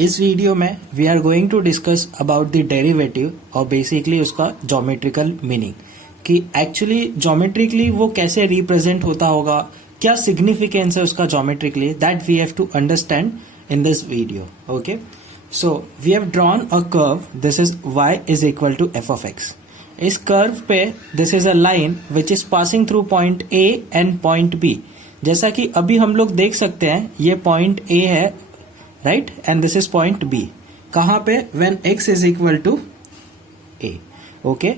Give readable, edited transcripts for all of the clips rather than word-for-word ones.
इस वीडियो में we are going to discuss about the derivative और बेसिकली उसका ज्योमेट्रिकल मीनिंग कि एक्चुअली ज्योमेट्रिकली वो कैसे रिप्रेजेंट होता होगा, क्या सिग्निफिकेंस है उसका geometrically, that we have to understand in this video. Okay, so we have drawn a curve. This is y is equal to f of x. इस curve पे this is a line which is passing through point a and point b. जैसा कि अभी हम लोग देख सकते हैं ये पॉइंट a है, right, and this is point b. कहां पे? When x is equal to a. Okay,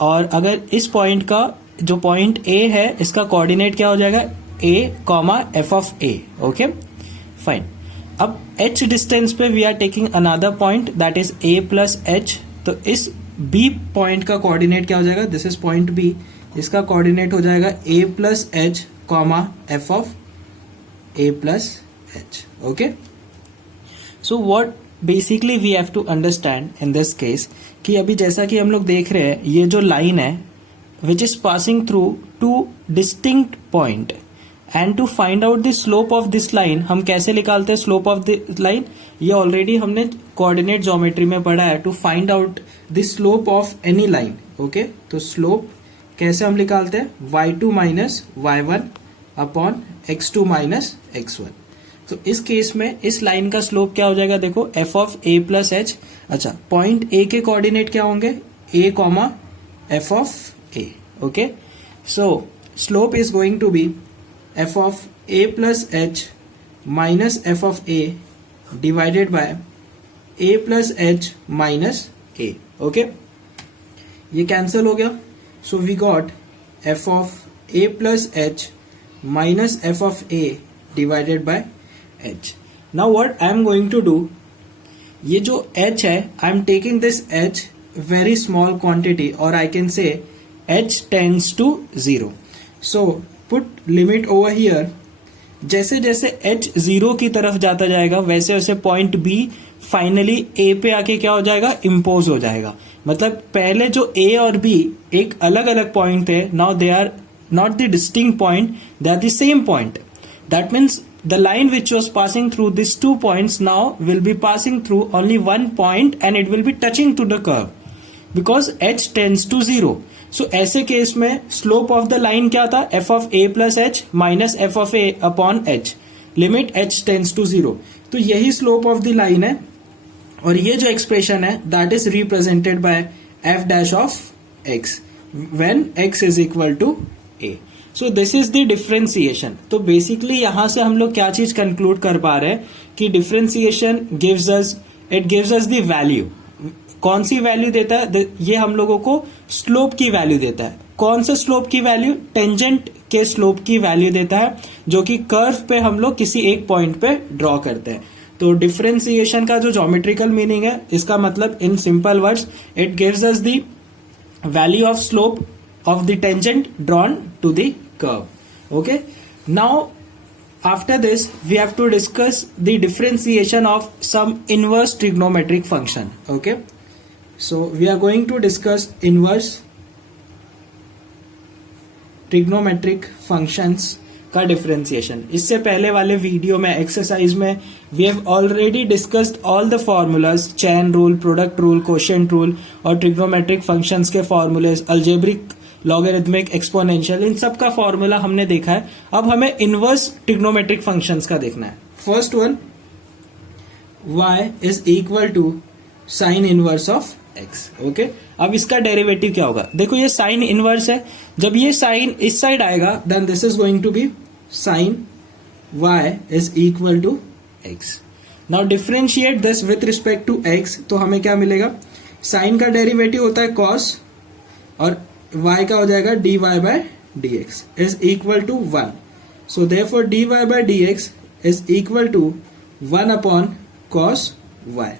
और अगर इस पॉइंट का जो पॉइंट a है इसका कोऑर्डिनेट क्या हो जाएगा? a comma f of a. Okay, fine. अब h डिस्टेंस पे we are taking another point that is a plus h. तो इस b पॉइंट का कोऑर्डिनेट क्या हो जाएगा? This is point b. इसका कोऑर्डिनेट हो जाएगा a plus h comma f of a plus h. Okay, so what basically we have to understand in this case कि अभी जैसा कि हम लोग देख रहे हैं ये जो लाइन है which is passing through two distinct point, and to find out the slope of this line हम कैसे निकालते हैं स्लोप ऑफ द लाइन? ये ऑलरेडी हमने कोऑर्डिनेट ज्योमेट्री में पढ़ा है. To find out the slope of any line. Okay, तो स्लोप कैसे हम निकालते हैं? y2 minus y1 upon x2 minus x1. तो इस केस में इस लाइन का स्लोप क्या हो जाएगा? देखो f of a plus h. अच्छा, पॉइंट a के कोऑर्डिनेट क्या होंगे? a comma f of a. Okay, so slope is going to be f of a plus h minus f of a divided by a plus h minus a. Okay, ये cancel हो गया. So we got f of a plus h minus f of a divided by h. Now what I am going to do, ये जो h है I am taking this h very small quantity or I can say h tends to 0. So put limit over here. जैसे जैसे h 0 की तरफ जाता जाएगा वैसे वैसे पॉइंट b फाइनली a पे आके क्या हो जाएगा? इम्पोज हो जाएगा. मतलब पहले जो a और b एक अलग अलग पॉइंट थे, now they are not the distinct point, they are the same point. That means the line which was passing through these 2 points now will be passing through only one point and it will be touching to the curve because h tends to 0. So ऐसे case में slope of the line क्या था? f of a plus h minus f of a upon h. Limit h tends to 0. तो यही slope of the line है और ये जो expression है that is represented by f dash of x when x is equal to a. So this is the differentiation. तो basically यहां से हम लोग क्या चीज कंक्लूड कर पा रहे हैं कि differentiation gives us the value. कौन सी वैल्यू देता है? ये हम लोगों को स्लोप की वैल्यू देता है. कौन सा स्लोप की वैल्यू? टेंजेंट के स्लोप की वैल्यू देता है जो कि कर्व पे हम लोग किसी एक पॉइंट पे ड्रॉ करते हैं. तो डिफ्रेंसिएशन का जो ज्योमेट्रिकल मीनिंग है इसका मतलब in simple words it gives us the value of slope of the tangent drawn to the curve. Okay, now after this we have to discuss the differentiation of some inverse trigonometric function. Okay, so we are going to discuss inverse trigonometric functions का differentiation. इससे पहले वाले video में exercise में we have already discussed all the formulas, chain rule, product rule, quotient rule और trigonometric functions के formulas, algebraic, logarithmic, exponential, इन सब का फॉर्मूला हमने देखा है. अब हमें इनवर्स ट्रिग्नोमेट्रिक फंक्शंस का देखना है. First one, y is equal to sine inverse of x. Okay, अब इसका डेरिवेटिव क्या होगा? देखो ये साइन इनवर्स है, जब ये साइन इस साइड आएगा then this is going to be sine y is equal to x. Now differentiate this with respect to x. तो हमें क्या मिलेगा? साइन का डेरिवेटिव होता है cos और y का हो जाएगा dy by dx is equal to 1. So therefore dy by dx is equal to 1 upon cos y.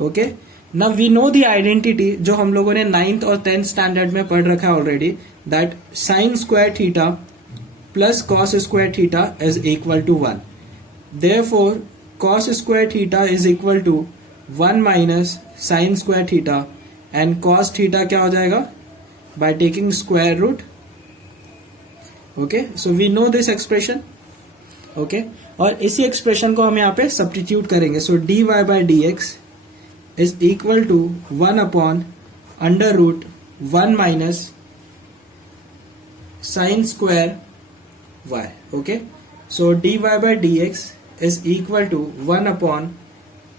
Okay, now we know the identity जो हम लोगों ने 9th और 10th स्टैंडर्ड में पढ़ रखा है already, that sine square theta plus cos square theta is equal to 1. Therefore cos square theta is equal to 1 minus sine square theta and cos theta क्या हो जाएगा? by taking square root. Okay, so we know this expression. Okay, और इसी expression को हम यहाँ पे substitute करेंगे. So dy by D x is equal to 1 upon under root 1 minus sine square y. Okay, so dy by D x is equal to 1 upon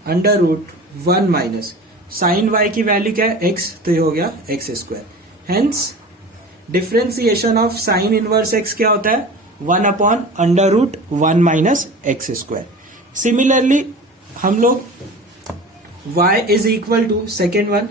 under root 1 minus sine y की value क्या है x, तो ये हो गया x square. Hence differentiation of sine inverse x क्या होता है 1 upon under root 1 minus x square. Similarly हम लोग y is equal to second one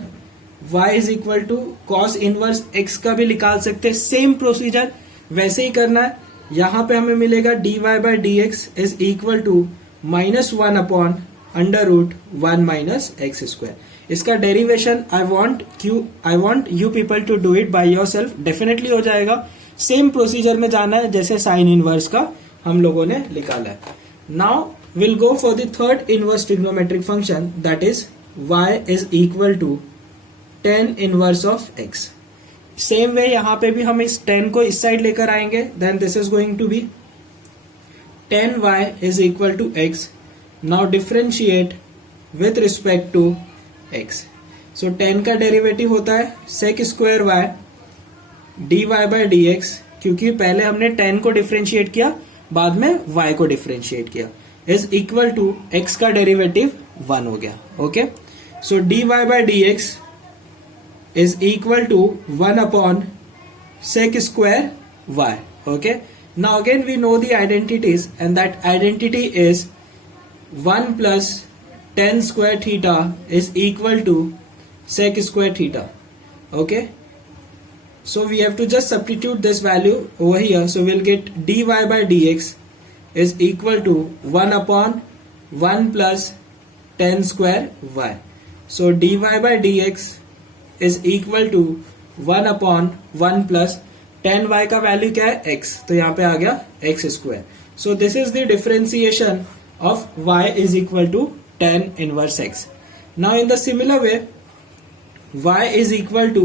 y is equal to cos inverse x का भी निकाल सकते हैं. सेम प्रोसीजर वैसे ही करना है. यहां पे हमें मिलेगा dy by D x is equal to -1 upon under root 1 minus x square. इसका derivation I want you people to do it by yourself. Definitely हो जाएगा. सेम प्रोसीजर में जाना है जैसे साइन इनवर्स का हम लोगों ने निकाला है. Now will go for the third inverse trigonometric function, that is y is equal to tan inverse of x. Same way यहां पे भी हम इस tan को इस साइड लेकर आएंगे. Then this is going to be tan y is equal to x. Now differentiate with respect to x. So tan का डेरिवेटिव होता है sec square y dy by D x, क्योंकि पहले हमने tan को डिफरेंशिएट किया बाद में y को डिफरेंशिएट किया, इज इक्वल टू x का डेरिवेटिव 1 हो गया. Okay, so dy by D x is equal to 1 upon sec square y. Okay, now again we know the identities and that identity is 1 प्लस tan square theta is equal to sec square theta. Okay, so we have to just substitute this value over here. So we'll get dy by dx is equal to 1 upon 1 plus tan square y. So dy by dx is equal to 1 upon 1 plus tan y का value क्या है x, तो यहाँ पे आ गया x square. So this is the differentiation of y is equal to tan inverse x. Now in the similar way y is equal to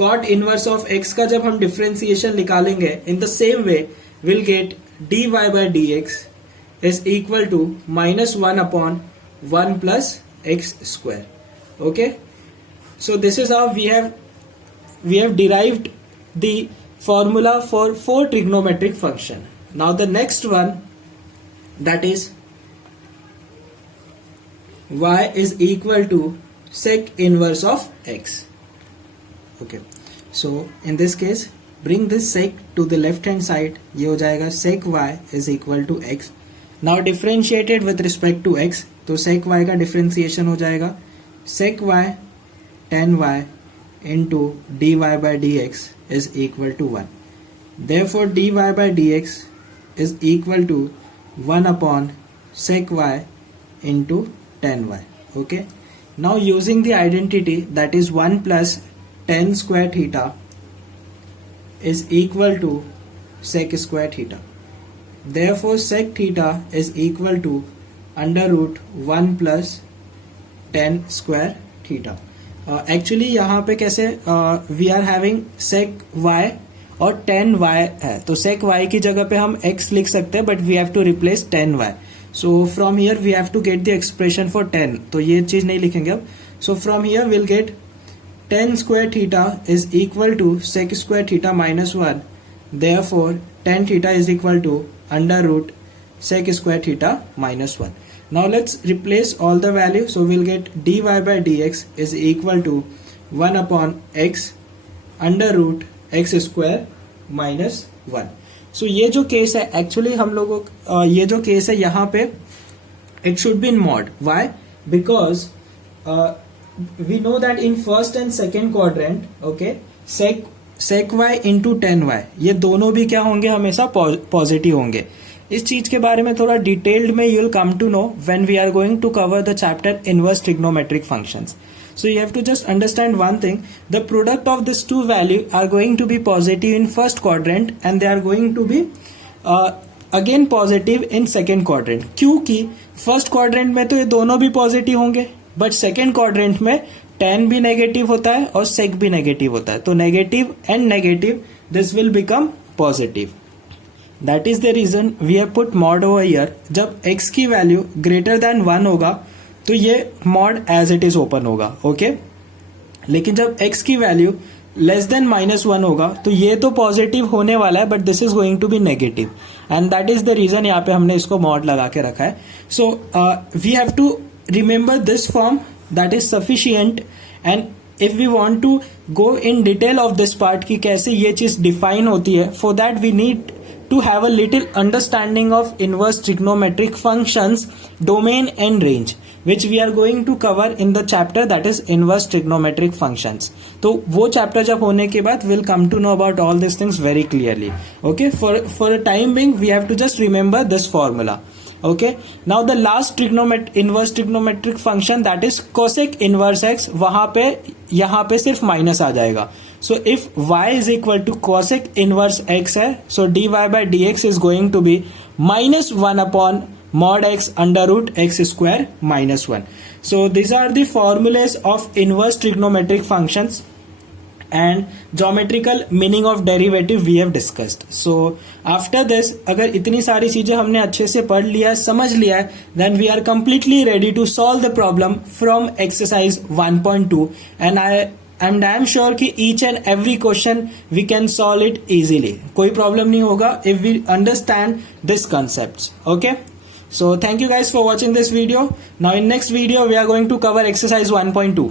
cot inverse of x का जब हम differentiation निकालेंगे, in the same way we'll get dy by dx is equal to -1 upon 1 plus x square. Okay, so this is how we have derived the formula for 4 trigonometric function. Now the next one, that is y is equal to sec inverse of x. Okay, so in this case bring this sec to the left hand side. ये हो जाएगा sec y is equal to x. Now differentiated with respect to x, तो sec y का differentiation हो जाएगा sec y tan y into dy by dx is equal to 1. Therefore dy by dx is equal to 1 upon sec y into tan y. Okay, now using the identity that is 1 plus tan square theta is equal to sec square theta. Therefore sec theta is equal to under root 1 plus tan square theta. Actually यहाँ पे कैसे we are having sec y और tan y है, तो sec y की जगह पे हम x लिख सकते हैं, but we have to replace tan y. So from here we have to get the expression for tan, तो ये चीज नहीं लिखेंगे अब. So from here we'll get tan square theta is equal to sec square theta minus 1. Therefore tan theta is equal to under root sec square theta minus 1. Now let's replace all the values. So we'll get dy by dx is equal to 1 upon x under root x square minus 1. सो ये जो case है actually हम लोगों ये जो case है यहाँ पे it should be in mod. Why? Because we know that in first and second quadrant, okay, sec y into tan y ये दोनों भी क्या होंगे, हमेशा पॉजिटिव होंगे. इस चीज के बारे में थोड़ा डिटेल्ड में you will come to know when we are going to cover the chapter inverse trigonometric functions. So you have to just understand one thing, the product of these two values are going to be positive in first quadrant and they are going to be again positive in second quadrant. क्योंकि first quadrant में तो ये दोनों भी positive होंगे, but second quadrant में tan भी negative होता है और sec भी negative होता है, तो negative and negative this will become positive. That is the reason we have put mod over here. जब x की वैल्यू ग्रेटर देन 1 होगा तो ये mod as it is open होगा. ओके लेकिन जब x की वैल्यू लेस देन -1 होगा तो ये तो पॉजिटिव होने वाला है, but this is going to be negative, and that is the reason यहाँ पे हमने इसको मॉड लगा के रखा है. So we have to remember this form, that is sufficient. And if we want to go in detail of this part कि कैसे ये चीज डिफाइन होती है, for that we need to have a little understanding of inverse trigonometric functions, domain and range, which we are going to cover in the chapter that is inverse trigonometric functions. तो वो chapter जब होने के बाद we'll come to know about all these things very clearly. Okay, for a time being we have to just remember this formula. Okay, now the last inverse trigonometric function, that is cosec inverse x, वहां पे यहाँ पे सिर्फ minus आ जाएगा. So if y is equal to cosec inverse x है, so dy by dx is going to be -1 upon mod x under root x square minus 1. So these are the formulas of inverse trigonometric functions and geometrical meaning of derivative we have discussed. So after this, अगर इतनी सारी चीजें हमने अच्छे से पढ़ लिया है, समझ लिया है, then we are completely ready to solve the problem from exercise 1.2, and I'm damn sure कि each and every question we can solve it easily. कोई problem नहीं होगा if we understand these concepts. Okay, so thank you guys for watching this video. Now in next video we are going to cover exercise 1.2.